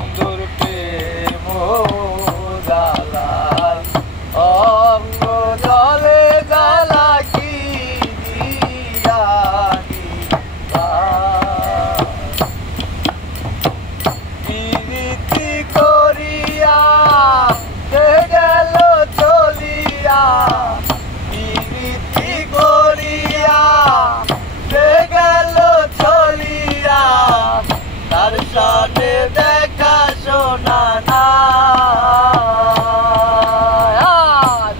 বন্ধুর প্রেম জ্বালায় অঙ্গ জলে জ্বালা কি প্রীতি করিয়া সে গেল চলিয়া প্রীতি করিয়া সে গেল চলিয়া তার সাথে দেখা শোনা না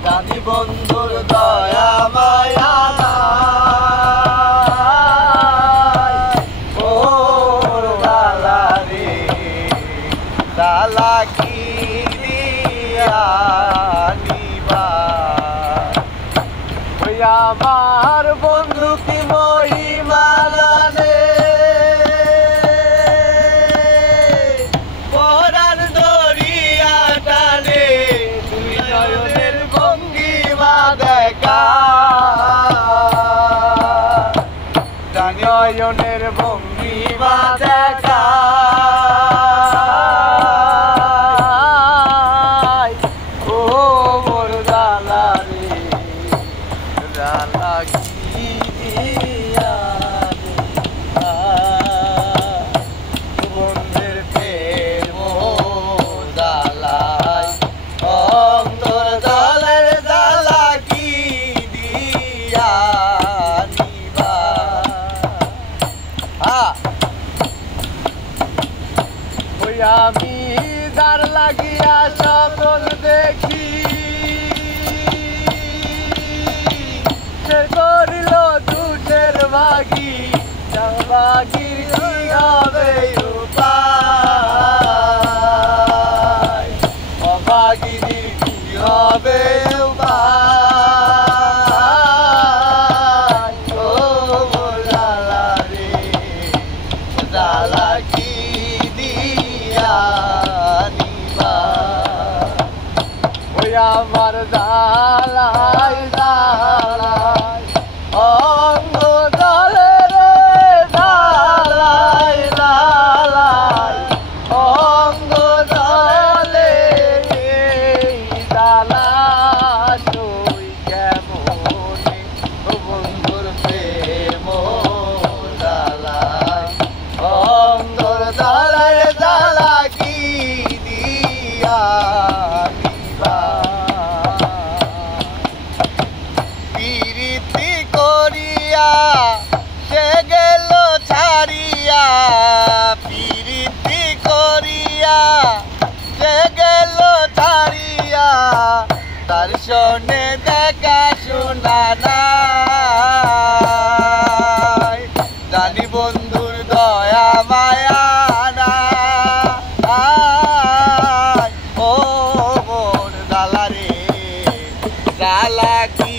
জানি বন্ধুর দয়া মায়া ওর দালা রে দালা কি দিয়া নিবা ওই আমার বন্ধু কি মহিমা জানে পরাণ দরিয়া টানে দুই নয়নের ভঙ্গিমা দেখা নয়নের ভঙ্গিমা দেখা ও মোর দালা রে দালা কি দিয়া বন্ধের প্রেম দালায় অন্তর দালের দালা কি দিয়া নিবা ওই আমি যার লাগিয়া স্বপ্ন দেখি সে করিল দুটের ভাগি ভাগির কি হবে উপায় অভাগিনীর কি হবে উপায় ও দালা রে দালা কি দিয়া নিবা ওই আমার দালাই দালাই অঙ্গ দলে রে দালাই দালাই অঙ্গ দলে দালা তুই কেমন বন্ধুর প্রেম দালাই অন্তর দালায় দালা কি দিয়া নিবা প্রীতি করিয়া সে গেল ছাড়িয়া প্রীতি করিয়া সে গেল ছাড়িয়া তার সনে দেখা শোনা নাই জানি বন্ধুর দয়া মায়া ও মোর দালা রে দালা কি